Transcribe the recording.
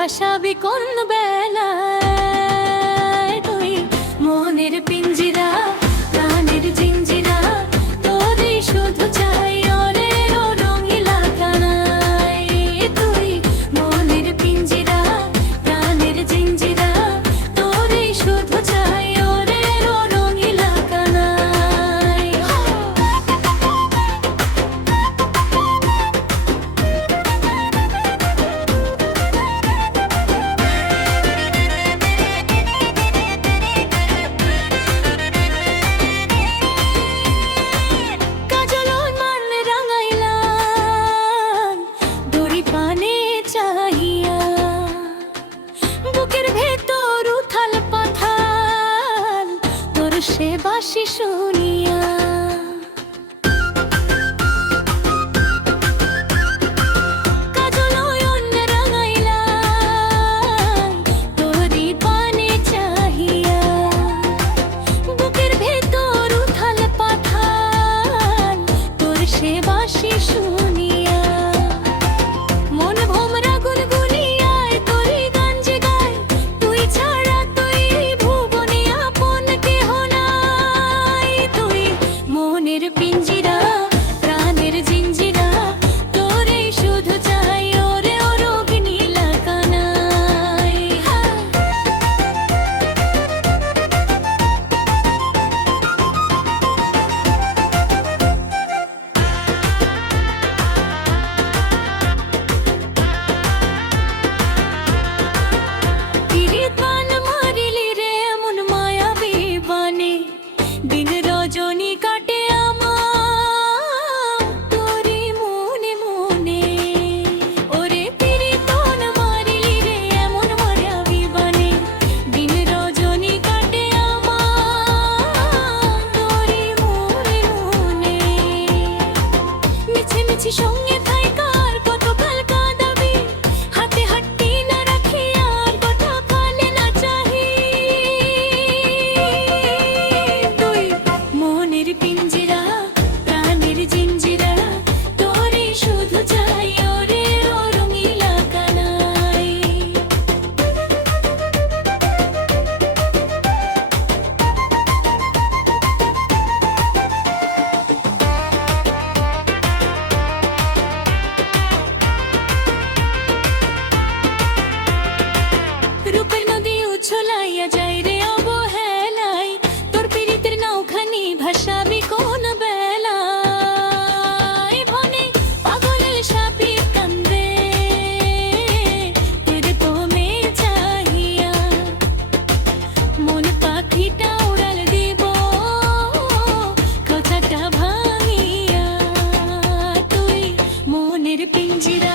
ভাসাবি কোন বেলায় তুই মনের পিঞ্জিরা প্রাণের জিঞ্জিরা তোরে শুধু চাই ওরে ও রঙিলা কানায় তুই মনের পিঞ্জিরা প্রাণের জিঞ্জিরা তোরে শুধু চাই ওরে ও রঙিলা কানায় সে বাসি শুনিয়া কাজল নয়ন রাঙাইলা তোরি পানে চাহিয়া বুকের ভেতর উথাল পাথাল তোর সে বাসি শুনিয়া মন ভোমরা গুনগুনিয়ায় তোরি গান যে গায় তুই ছাড়া তুই ভুবনে আপন কেহ নাই তুই মনের পিঞ্জিরা প্রাণের জিঞ্জিরা তোরে শুধু চাই ওরে ও রোগিনীলা কানায় দিন রজনী কাটে আমার তোরি মনে মনে ওরে পিরিতন মারিলি রে এমন মায়াবী বানে দিন রজনী কাটে আমার তোরি মনে মনে মিছে মিছি সঙ্গে থাইকার কতকাল কাঁদাবি হাতে হাতটি না রাখিয়া কথা কানে না চাহি মনের পিঞ্জিরা প্রাণের জিঞ্জিরা তোরে শুধু চাই ওরে ও রঙিলা কানায় রূপের নদী উছলাইয়া যায় রে অবহেলায় তোর পীড়িতের নাওখানি ভাসাবি কোন বেলায় ভনে পাগলের সাপের কান্দে তোর পোমে চাহিয়া মন পাখিটা উড়াল দিব কথাটা ভাঙিয়া তুই মনের পিঞ্জিরা